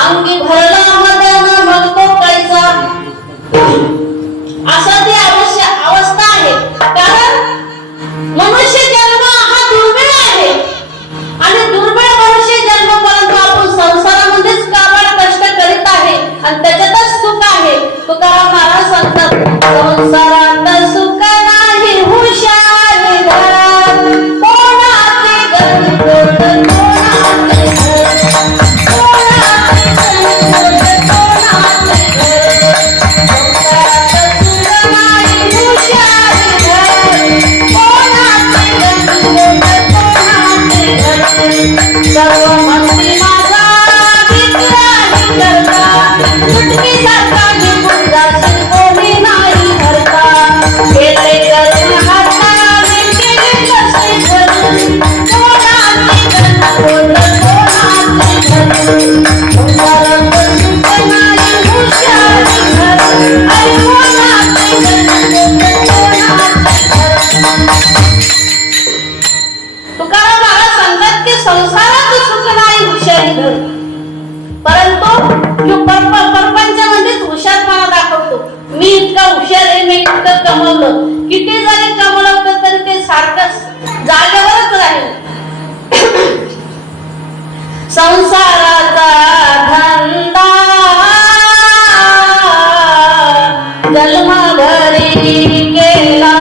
अंगी भरला मदन म्हणतो कैसा, असा ती अवस्था आहे. कारण मनुष्य जन्म हा दुर्मिळ आहे आणि दुर्मिळ मनुष्य जन्म परंतु आपण संसारामध्येच काबाड कष्ट करीत आहे आणि त्याच्यातच सुख आहे. तुकाराम महाराज सांगतात संसारात सुख नाही हुशारी धरा, कोणाचे गणगोत सर्व मंत्री माझा विद्याही करता, चुटकी सारखा निघून जाशील कोणी नाही भरता. केले करून हाताने केले कसे करून, कोणाचे गणगोत कोणाचे घरून, संसारात सुख नाही हुशारी घरून, आई कोणाचे गणगोत कोणाचे घरून. तुकाराम महाराज सांगतात की संसारात सुख नाही हुशारी धर, परंतु प्रपंचामध्येच हुशारपणा दाखवतो. मी इतका हुशार आहे, मी इतकं कमवलं, किती जरी कमवलं तरी ते सारखंच जागेवरच राहील. संसार